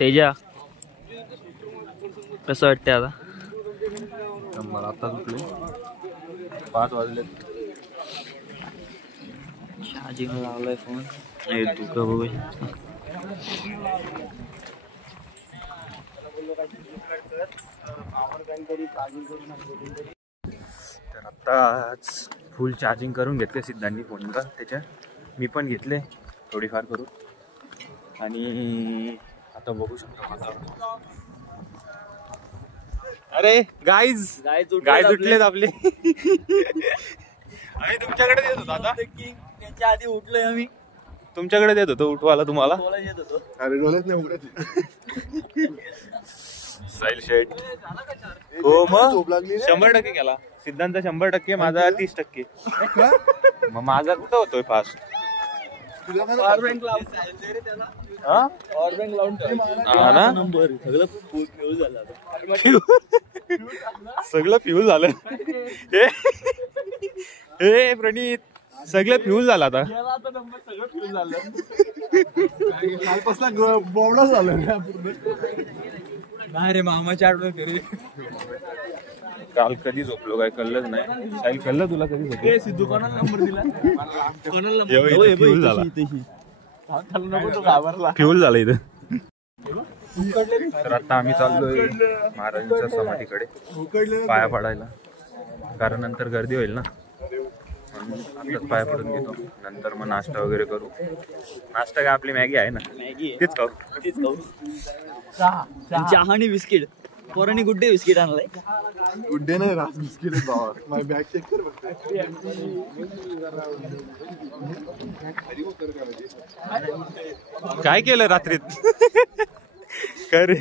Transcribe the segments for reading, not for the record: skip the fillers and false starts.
तेजा कसं वाटतंय आता? मला आता उठले 5 वाजले. चार्जिंग लावलाय फोन. तू का बघू शकता. तर आत्ताच फुल चार्जिंग करून घेतले सिद्धांनी फोनला त्याच्या. मी पण घेतले थोडीफार करून आणि आता बघू शकतो. अरे गाईज उठलेत आपले. आम्ही तुमच्याकडे देत होतो आता. त्यांच्या आधी उठलोय आम्ही. तुमच्याकडे देत होतो उठवायला तुम्हाला. अरे डोळ्यात नाही उघडत. साहिल शेट. हो मग 100% केला सिद्धांत. 100%. माझा 30%. मग माझा कुठं होतोय फास्ट. सगळं फ्यूल झालं. हे प्रणित सगळं फ्यूल झालं आता. बॉम्बला झालं नाही रे मामाच्या आठवण तरी. काल कधी झोपलो काय कळलंच नाही. साहिल कळलं तुला कधी झोपलो. सिद्धू कोणाला नंबर दिला? फ्यूल झाला. फ्यूल झालं इथं. तर आता आम्ही चाललोय महाराजांच्या समाधीकडे पाया पडायला. कारण नंतर गर्दी होईल ना. आताच पाया पडून घेतो. नंतर मग नाश्ता वगैरे करू. नाश्ता काय आपली मॅगी आहे ना. तेच खाऊ. चहा आणि बिस्किट. पोरांनी गुड्डे बिस्किट आणलाय. गुड्डे नाही रास बिस्किट आहे बाबा. माझी बॅग चेक कर. काय केलं रात्रीत. काय रे.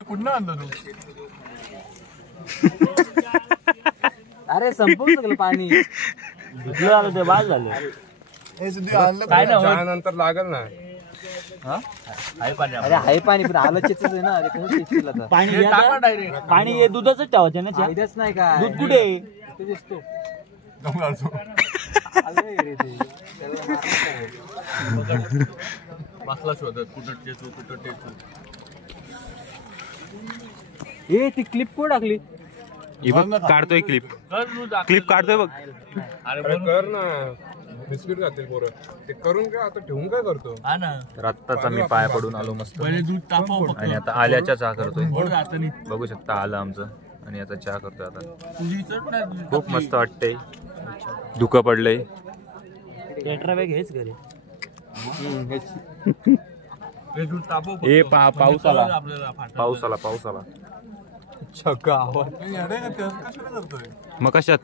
कुठं आणलं तू. अरे संपून सगळं पाणी धुतलं आलं ते बाद झालं. काय ना नंतर लागल ना. अरे हाय पाणी पण आलं चेच आहे ना. पाणी हे दुधाच ठेवायचं ना. चायच नाही का. दूध कुठे दिसतो. बसला शोधत कुठं टेचू कुठं टेचू. ए ती क्लिप कोण टाकली. काढतोय क्लिप काढतोय बघ. अरे कर ना. बिस्किट खातील पोरं. ते करून काय आता ठेवून काय करतो. तर आत्ताच आम्ही पाया पडून आलो मस्त. आणि आता आल्याचा चहा करतोय. बघू शकता आलं आमचं. आणि आता चहा करतोय आता. खूप मस्त वाटतंय. धुकं पडलंय. हेच घरी. पाऊस आला. मग कशात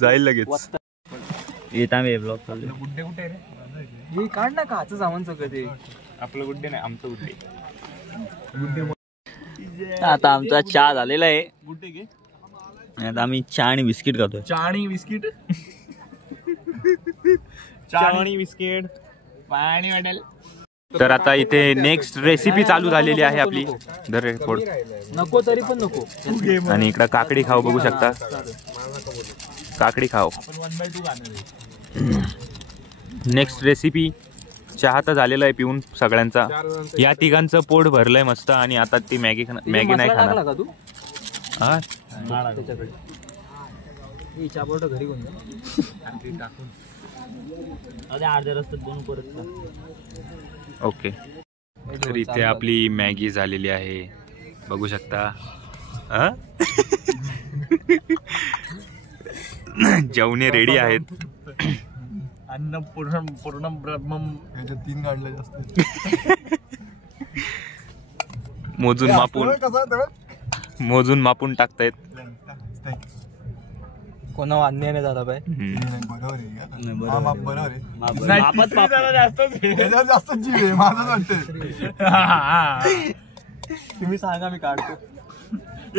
जाईल लगेच. येत आम्ही ब्लॉग चालू. गुड्डे कुठे रे. काढ ना काचं सामान सगळं ते. आपलं गुड्डे नाही आमचं गुड्डे. आता आमचा चहा झालेला आहे. आता आम्ही चहा आणि बिस्किट खातोय. चहा आणि बिस्किट. पाणी वाटेल. तर आता इथे नेक्स्ट रेसिपी चालू झालेली आहे आपली. नको तरी पण नको. आणि इकडं काकडी खाऊ बघू शकता. काकडी खाऊ. Next recipe. चहा तर झालेला आहे पिऊन सगळ्यांचा. या तिघांचं पोट भरलंय मस्त. आणि आता ती मॅगी नाही खाणार. हा घरी घेऊन अर्ध्या रस्त्यात दोन परत. ओके. तर इथे आपली मॅगी झालेली आहे बघू शकता. जेवणे रेडी आहेत. अन्न पूर्ण ब्रह्मम. याच्या 3 काढले जास्त. मोजून मापून टाकतायत. कोणा अन्याय नाही झाला पाहिजे. बरोबर आहे हा माप बरोबर आहे. मापात पाप. त्याच्यावर जास्त जीव आहे माझं वाटतं. तुम्ही सांगा मी काढतो.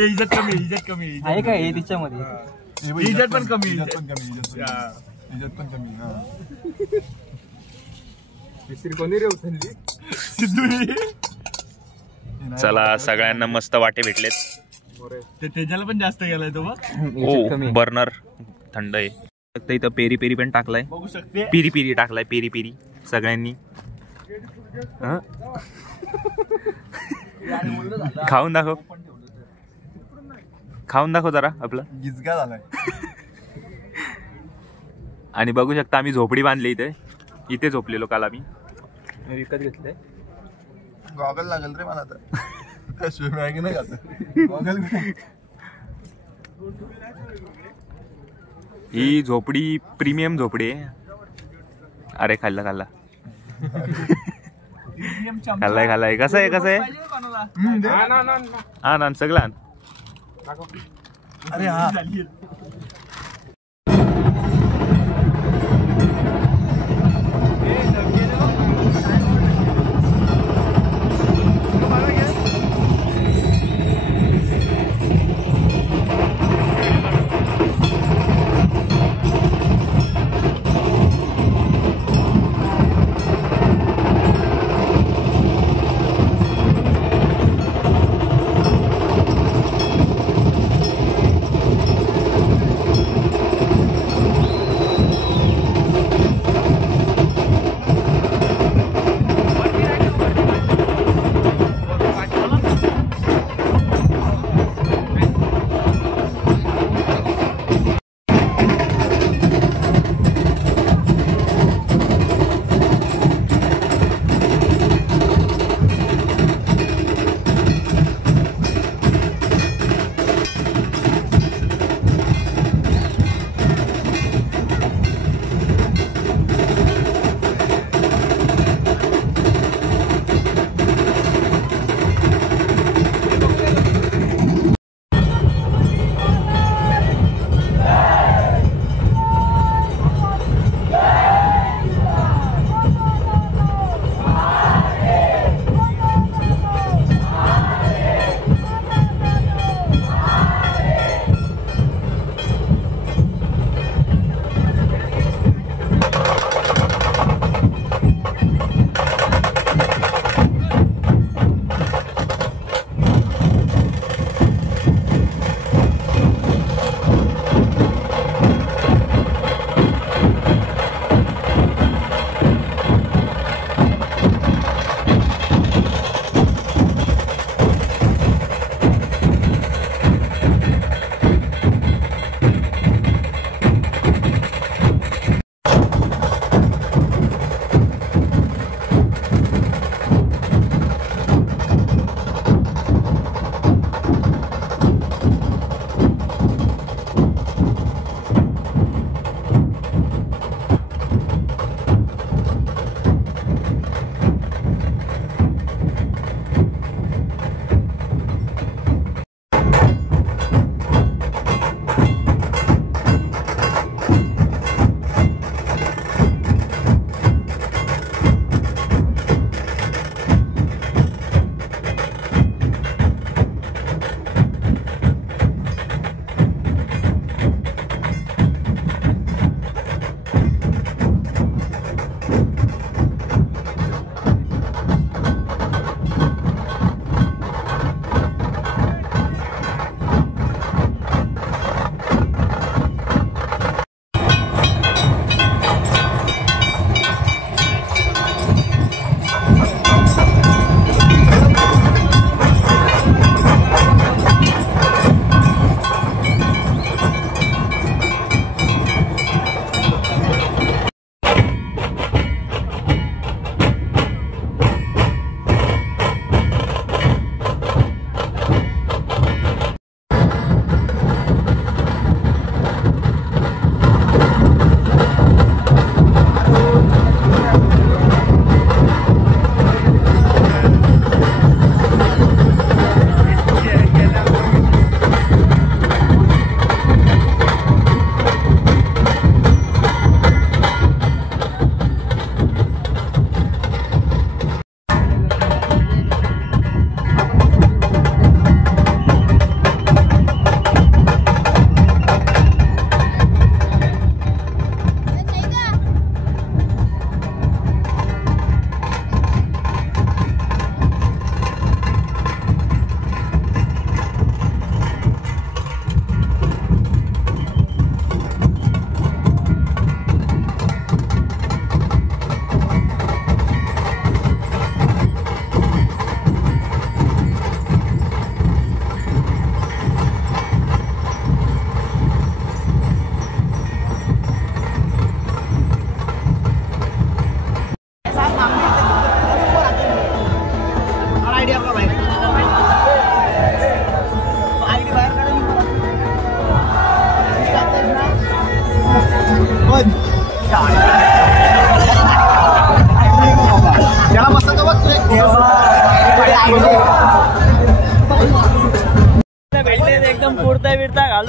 इज्जत कमी आहे का हे तिच्यामध्ये. इज्जत पण कमी. इज्जत पण कमी. मिस्त्री कोणी रे उचलली. चला सगळ्यांना मस्त वाटे भेटलेत. त्याच्याला पण जास्त गेलाय तो बघ. हो बर्नर थंड आहे. इथं पेरी पेरी पण टाकलाय. बघू शकते. पिरी पिरी टाकलाय. पेरी पेरी सगळ्यांनी खाऊन दाखव जरा आपलं. गिजगा झालाय. आणि बघू शकता आम्ही झोपडी बांधली इथे झोपलेलो काल आम्ही. विकत घेतलंय. गॉगल लागेल रे मला तर. मॅगी नाही खात गॉगल. ही झोपडी प्रीमियम झोपडी आहे. अरे खाल्ला खाल्लाय. कसं आहे हा ना सगळं आण. अरे हा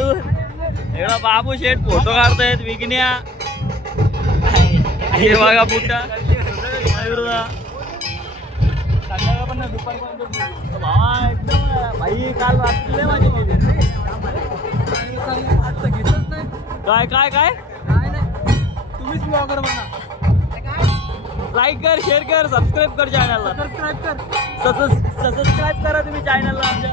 खालून एवढा बाबू शेठ फोटो काढतायत विकण्या हे बघा पुट्टा भाई काल रात्री माझी काय काय काय तुम्हीच ब्लॉगर बना. लाईक कर, शेअर कर, सबस्क्राईब कर चॅनलला. सबस्क्राईब करा तुम्ही चॅनलला आमच्या.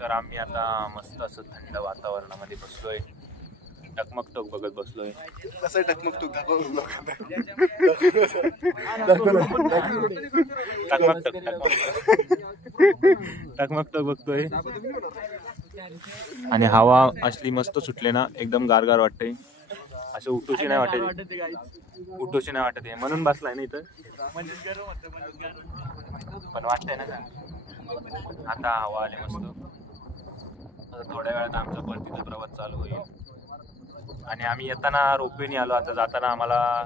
तर आम्ही आता मस्त असं थंड वातावरणामध्ये बसलोय, टकमक टोक बघत बसलोय. कसं टकमक टोक टकमक टोक बघतोय आणि हवा असली मस्त सुटले ना, एकदम गारगार वाटते. असं उठूशी नाही वाटत, उठूशी नाही वाटत म्हणून बसलाय ना इथं. पण वाटतंय ना का आता हवा आली मस्त. थोड्या वेळात आमचा परतीचा प्रवास चालू होईल आणि आम्ही येताना रोपवेने आलो. आता जाताना आम्हाला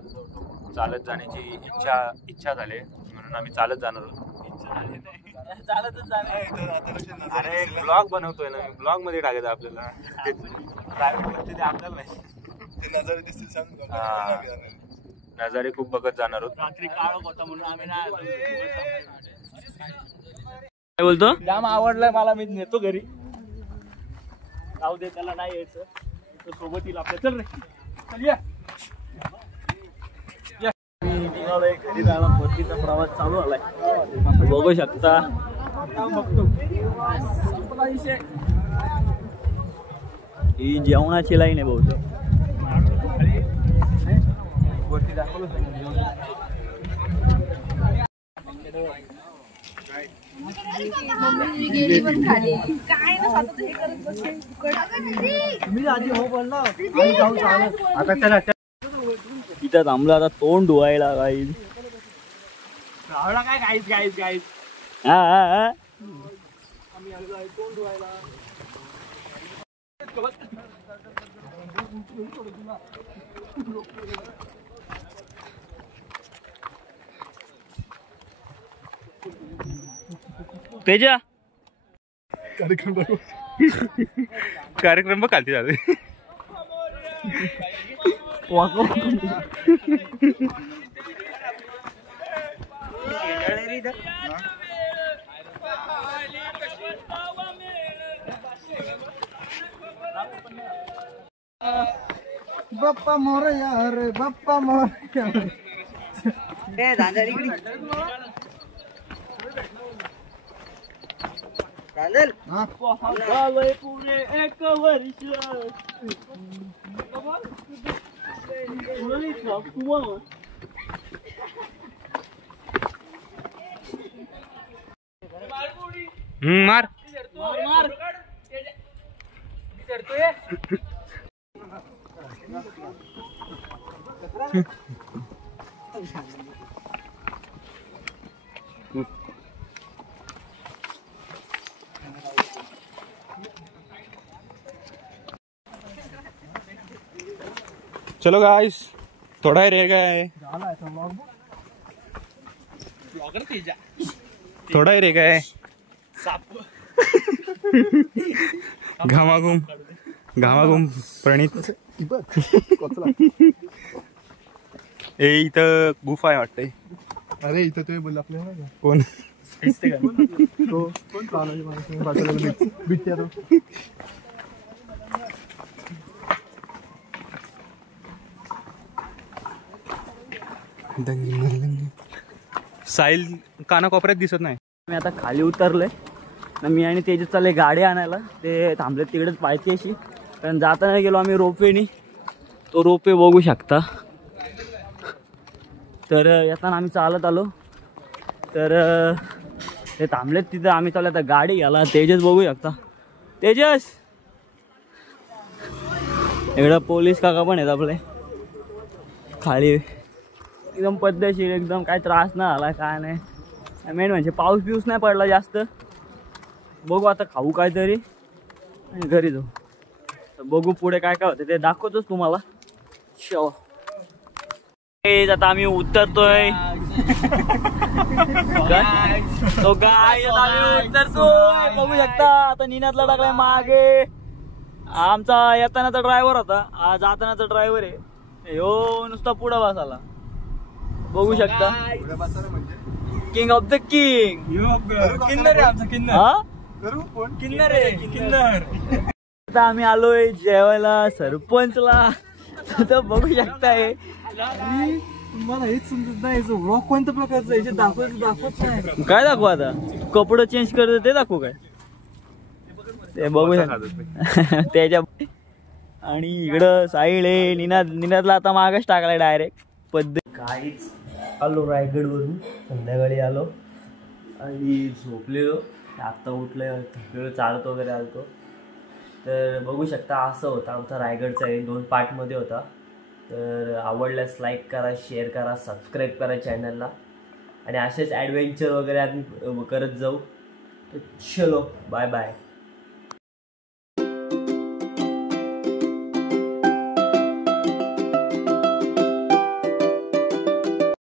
चालत जाण्याची इच्छा झाली म्हणून आम्ही चालत जाणार आहोत. अरे ब्लॉग बनवतोय ना, ब्लॉग मध्ये टाकायचं आपल्याला. आपल्याला नाही नजारे खूप बघत जाणार आहोत. रात्री काळ होता म्हणून आम्ही नाही. काय बोलतो? जाम आवडलाय मला, मी नेतो घरी. जाऊ दे, त्याला नाही यायचं सोबत येईल आपल्या. चल रे, चल या. घरी जायला परतीचा प्रवास चालू आलाय, बघू शकता. ही जेवणाची लाईन आहे बहुतेक. वरती दाखवलं इथं थांबलं आता तोंड धुवायला. काही काय गाईज गाईज गाईज हा तेजा कार्यक्रम बघ खालती झाले. बाप्पा मोरया रे बाप्पा मोरया. पुरे एक वर्ष मार. चलो गाइस, थोड़ा ही रह गया है, थोड़ा ही रह गया है. घामाघूम प्रणित. ए इथं गुफा आहे वाटतंय. अरे इथं तुम्ही बोल आपल्याला कोण साहिल कानाकोपऱ्यात दिसत नाही. मी आता खाली उतरलोय ना, मी आणि तेजस चालले गाडी आणायला. ते थांबले तिकडेच पायथ्याशी, कारण जाताना गेलो आम्ही रोपवेनी. तो रोपवे बघू शकता. तर येताना आम्ही चालत आलो, तर ते थांबलेत तिथं. आम्ही चाललो आता गाडी घ्यायला. तेजस बघू शकता, तेजस इकडं पोलीस काका पण आहेत आपले खाली. एकदम पद्धतशीर, एकदम काय त्रास नाही आला काय नाही. मेन म्हणजे पाऊस बिऊस नाही पडला जास्त. बघू आता खाऊ काहीतरी आणि घरी जाऊ. तर बघू पुढे काय काय होतं ते दाखवतोच तुम्हाला. आता आम्ही उतरतोय तो गाय बघू शकता आता निनादला टाकलाय मागे. आमचा येतानाचा ड्रायव्हर होता, जातानाचा ड्रायव्हर आहे ह्यो, नुसता पुढं बसाला. बघू शकता किंग ऑफ द किंग किन्नर आहे आमचा किन्नर. हा किन्नर आहे किन्नर. आता आम्ही आलोय जेवायला सरपंचला. तर बघू शकताय मला हेच समजत नाही व्लॉग कोणत्या प्रकारचा याच्यात दाखवत नाही. काय दाखवू आता, कपडे चेंज करत ते दाखवू काय, ते बघू शकता त्याच्या. आणि इकडं साईड आहे निनादला आता मागच टाकलाय डायरेक्ट पद्धत. काहीच आलो रायगडवरून, संध्याकाळी आलो आणि झोपलेलो. आत्ता उठलं, थकलेलो, चालत वगैरे आलतो. तर बघू शकता असं होता आमचा रायगडचा आहे, 2 पार्टमध्ये होता. तर आवडल्यास लाईक करा, शेअर करा, सबस्क्राईब करा चॅनलला. आणि असेच ॲडव्हेंचर वगैरे आम्ही करत जाऊ. तर चलो बाय बाय.